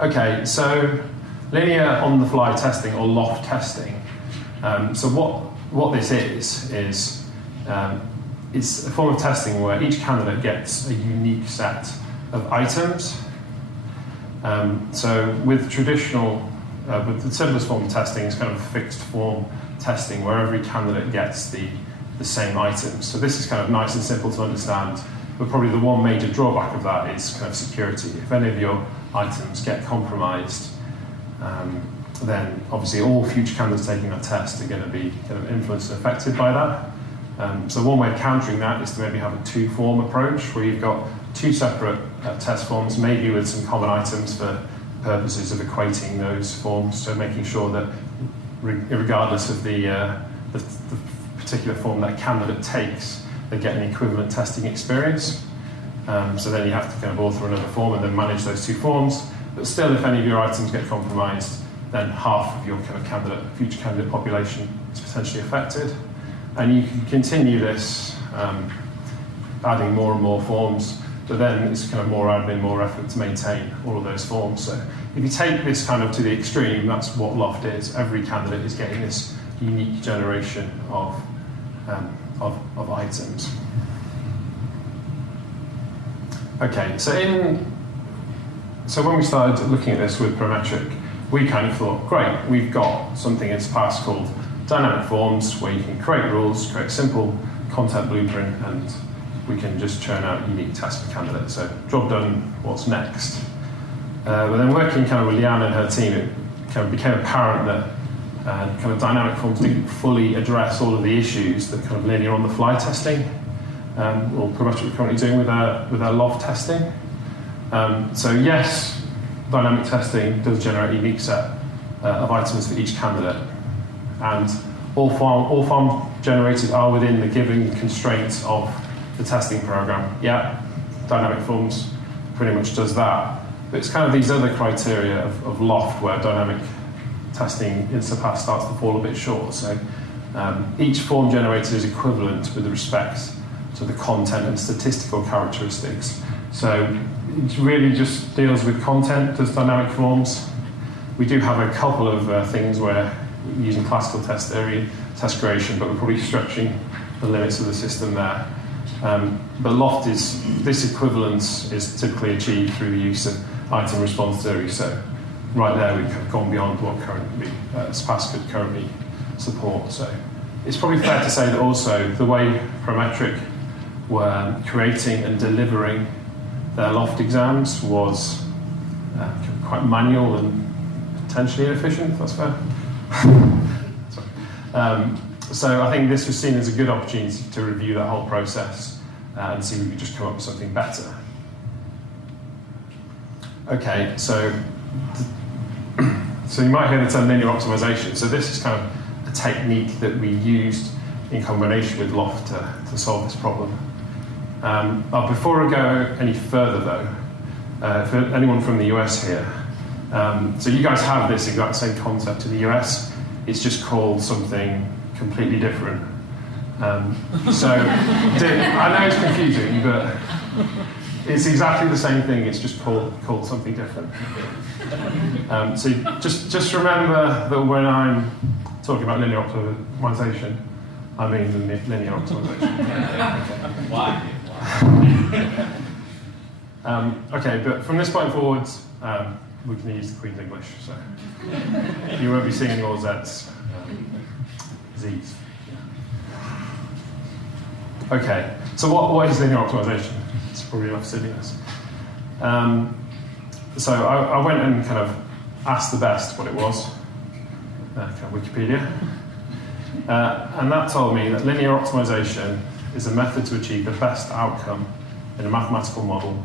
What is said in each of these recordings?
Okay, so linear on-the-fly testing or loft testing. So what this is it's a form of testing where each candidate gets a unique set of items. So with traditional, with the simplest form of testing, it's kind of fixed form testing where every candidate gets the same items. So this is kind of nice and simple to understand, but probably the one major drawback of that is kind of security. If any of your items get compromised, then obviously all future candidates taking that test are going to be kind of influenced and affected by that. So one way of countering that is to maybe have a two-form approach where you've got two separate test forms, maybe with some common items for purposes of equating those forms, so making sure that regardless of the particular form that candidate takes, they get an equivalent testing experience. So then you have to kind of author another form and then manage those two forms. But still, if any of your items get compromised, then half of your kind of future candidate population is potentially affected. And you can continue this, adding more and more forms, but then it's kind of more admin, more effort to maintain all of those forms. So if you take this kind of to the extreme, that's what loft is. Every candidate is getting this unique generation of items. Okay, so when we started looking at this with Parametric, we kind of thought, great, we've got something in Surpass called dynamic forms where you can create rules, create a simple content blueprint, and we can just churn out unique tests for candidates. So job done, what's next? But then working kind of with Leanne and her team, it kind of became apparent that kind of dynamic forms didn't fully address all of the issues that kind of linear on-the-fly testing or Parametric we're currently doing with our loft testing. So yes, dynamic testing does generate a unique set of items for each candidate, and all form generators are within the given constraints of the testing program. Yeah, dynamic forms pretty much does that, but it's kind of these other criteria of loft where dynamic testing in Surpass starts to fall a bit short. So each form generator is equivalent with respect to the content and statistical characteristics. So it really just deals with content, does dynamic forms. We do have a couple of things where we're using classical test theory, test creation, but we're probably stretching the limits of the system there. But loft this equivalence is typically achieved through the use of item response theory. So right there we've kind of gone beyond what currently Surpass could currently support. So it's probably fair to say that also the way Parametric were creating and delivering their loft exams was quite manual and potentially inefficient, if that's fair. So I think this was seen as a good opportunity to review that whole process and see if we could just come up with something better. Okay, so you might hear the term linear optimization. So this is kind of a technique that we used in combination with loft to solve this problem. But before I go any further though, for anyone from the US here, so you guys have this exact same concept in the US, it's just called something completely different. So I know it's confusing, but it's exactly the same thing, it's just called something different. So just remember that when I'm talking about linear optimization, I mean linear optimization. Why? Okay, but from this point forwards, we can use the Queen's English, so you won't be seeing any more Zs, Zs. Okay, so what is linear optimization? It's probably enough silliness. So I went and kind of asked the best what it was, kind of Wikipedia, and that told me that linear optimization is a method to achieve the best outcome in a mathematical model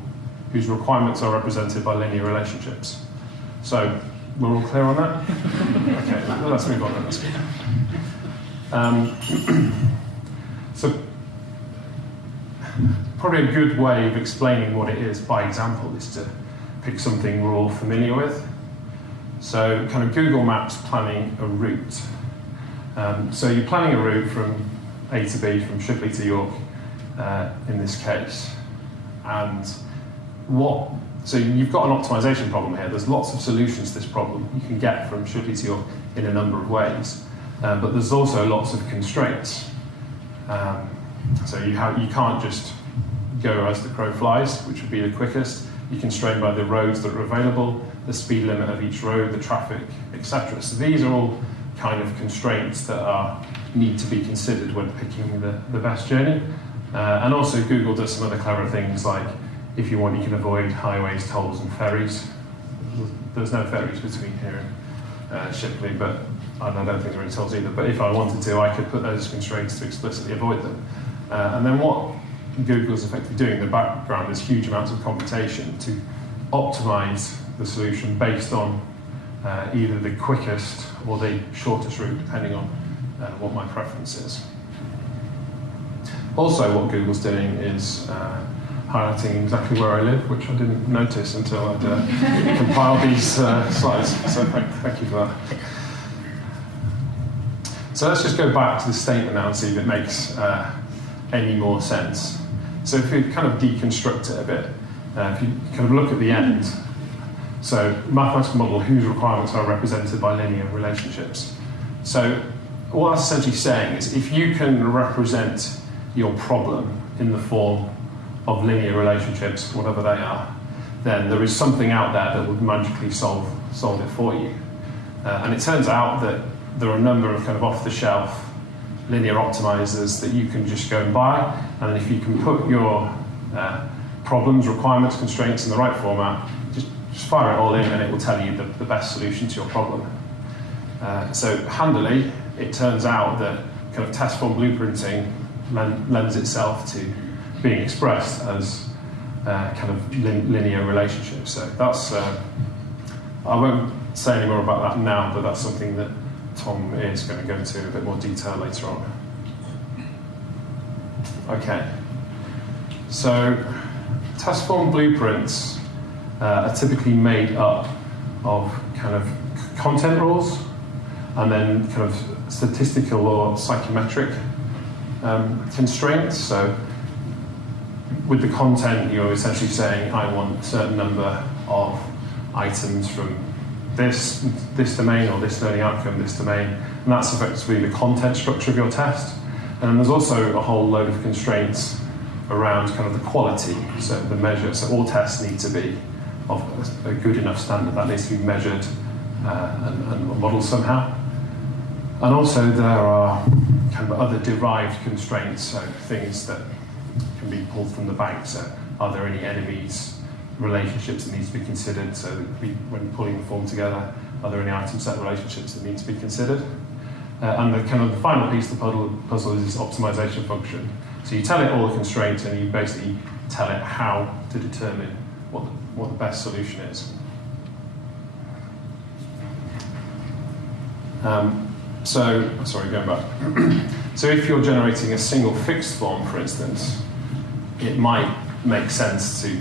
whose requirements are represented by linear relationships. So, we're all clear on that? Okay, well, let's move on then. That's good. So, probably a good way of explaining what it is by example is to pick something we're all familiar with. So, kind of Google Maps planning a route. So you're planning a route from A to B, from Shipley to York, in this case. And So you've got an optimization problem here. There's lots of solutions to this problem you can get from should be to your in a number of ways, but there's also lots of constraints. So you can't just go as the crow flies, which would be the quickest. You're constrained by the roads that are available, the speed limit of each road, the traffic, etc. So these are all kind of constraints that need to be considered when picking the best journey. And also Google does some other clever things, like if you want, you can avoid highways, tolls and ferries. There's no ferries between here and Shipley, but I don't think there are any tolls either. But if I wanted to, I could put those constraints to explicitly avoid them. And then what Google's effectively doing in the background is huge amounts of computation to optimize the solution based on either the quickest or the shortest route, depending on what my preference is. Also, what Google's doing is highlighting exactly where I live, which I didn't notice until I'd compiled these slides. So thank you for that. So let's just go back to the statement now and see if it makes any more sense. So if you kind of deconstruct it a bit, if you kind of look at the end, so mathematical model whose requirements are represented by linear relationships. So what that's essentially saying is if you can represent your problem in the form of linear relationships, whatever they are, then there is something out there that would magically solve it for you. And it turns out that there are a number of kind of off-the-shelf linear optimizers that you can just go and buy, and if you can put your problems, requirements, constraints in the right format, just fire it all in and it will tell you the best solution to your problem. So handily, it turns out that kind of test form blueprinting lends itself to being expressed as kind of linear relationships. So that's, I won't say any more about that now, but that's something that Tom is going to go into in a bit more detail later on. Okay, so test form blueprints are typically made up of kind of content rules and then kind of statistical or psychometric constraints. So with the content, you're essentially saying, I want a certain number of items from this domain or this learning outcome, this domain, and that's effectively the content structure of your test. And there's also a whole load of constraints around kind of the quality, so the measure. So all tests need to be of a good enough standard that needs to be measured and modeled somehow. And also there are kind of other derived constraints, so things that can be pulled from the bank. So are there any enemies, relationships that need to be considered? So when pulling the form together, are there any item set relationships that need to be considered? And the kind of the final piece of the puzzle is this optimization function. So you tell it all the constraints and you basically tell it how to determine what the best solution is. Going back. So if you're generating a single fixed form, for instance, it might make sense to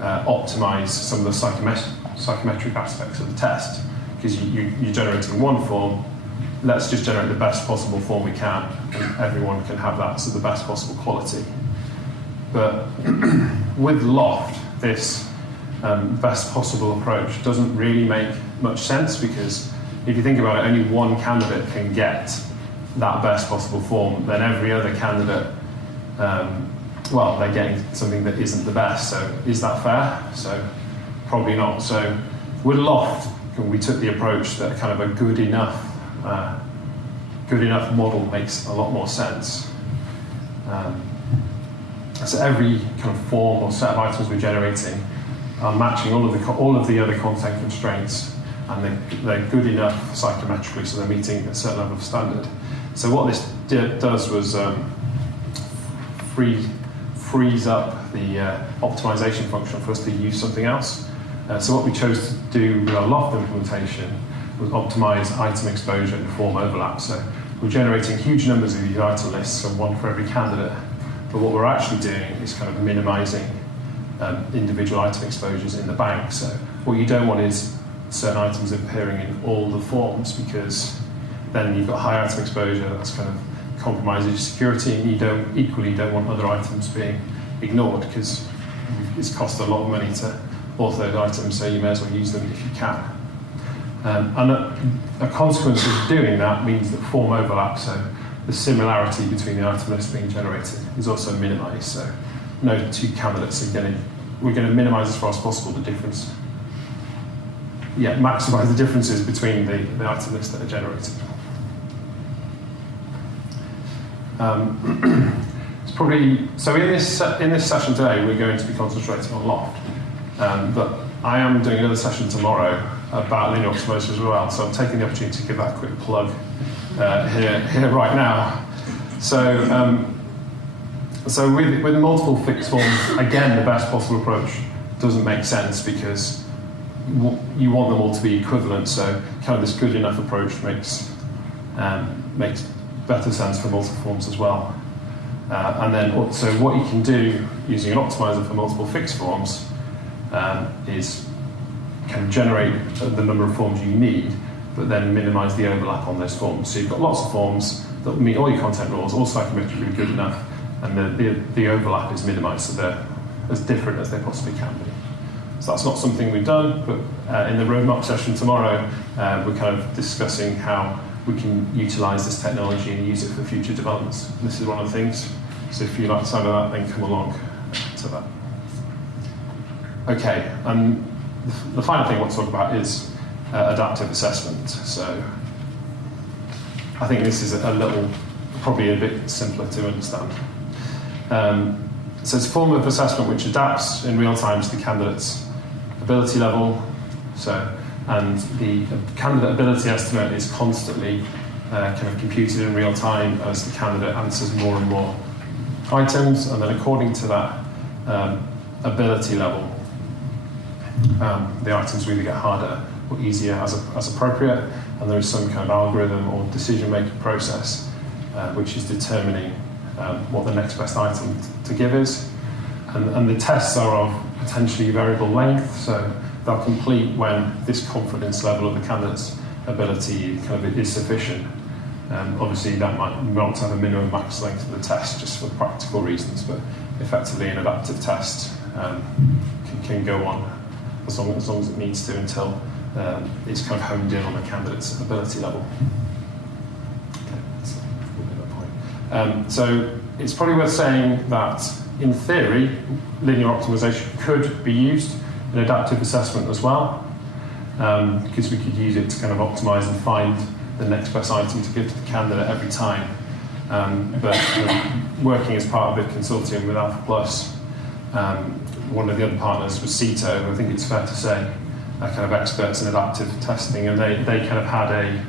optimize some of the psychometric aspects of the test, because you're generating one form. Let's just generate the best possible form we can, and everyone can have that, so the best possible quality. But with Loft, this best possible approach doesn't really make much sense, because if you think about it, only one candidate can get that best possible form, then every other candidate, they're getting something that isn't the best. So is that fair? So probably not. So with Loft, we took the approach that kind of a good enough model makes a lot more sense. So every kind of form or set of items we're generating are matching all of the other content constraints, and they're good enough psychometrically, so they're meeting a certain level of standard. So what this does was frees up the optimization function for us to use something else. So what we chose to do with our Loft implementation was optimize item exposure and form overlap. So we're generating huge numbers of these item lists, so one for every candidate. But what we're actually doing is kind of minimizing individual item exposures in the bank. So what you don't want is certain items appearing in all the forms, because then you've got high item exposure, that's kind of compromises your security, and you don't want other items being ignored, because it's cost a lot of money to author those items, so you may as well use them if you can. And a consequence of doing that means that form overlap, so the similarity between the item lists being generated is also minimised. So no two candidates we're going to minimise as far as possible the difference. Yeah, maximise the differences between the item lists that are generated. It's probably so in this session today we're going to be concentrating on loft, but I am doing another session tomorrow about linear optimization as well. So I'm taking the opportunity to give that a quick plug here right now. So with multiple fixed forms, again, the best possible approach doesn't make sense because you want them all to be equivalent. So kind of this good enough approach makes better sense for multiple forms as well. And then also what you can do using an optimizer for multiple fixed forms is can generate the number of forms you need, but then minimise the overlap on those forms. So you've got lots of forms that meet all your content rules, all psychometrically good enough, and the overlap is minimised, so they're as different as they possibly can be. So that's not something we've done, but in the roadmap session tomorrow, we're kind of discussing how we can utilise this technology and use it for future developments. And this is one of the things. So if you like the sound of that, then come along to that. Okay, and the final thing I want to talk about is adaptive assessment. So I think this is probably a bit simpler to understand. So it's a form of assessment which adapts in real time to the candidate's ability level. And the candidate ability estimate is constantly kind of computed in real time as the candidate answers more and more items, and then according to that ability level, the items will either get harder or easier as appropriate, and there is some kind of algorithm or decision-making process which is determining what the next best item to give is. And the tests are of potentially variable length, so they'll complete when this confidence level of the candidate's ability kind of is sufficient. Obviously, that might want to have a minimum max length of the test just for practical reasons, but effectively an adaptive test can go on as long as it needs to until it's kind of honed in on the candidate's ability level. Okay, that's a good point. So it's probably worth saying that in theory, linear optimization could be used in adaptive assessment as well, because we could use it to kind of optimize and find the next best item to give to the candidate every time. But working as part of the consortium with Alpha Plus, one of the other partners was CETO, I think it's fair to say, kind of experts in adaptive testing, and they kind of had a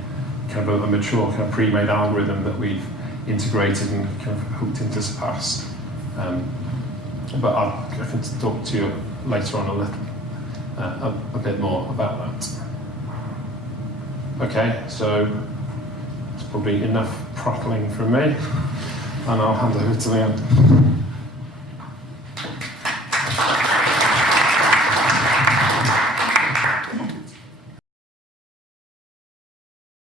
mature kind of pre-made algorithm that we've integrated and kind of hooked into Surpass. But I can talk to you later on a bit more about that. Okay, so it's probably enough prattling from me, and I'll hand over to Leanne.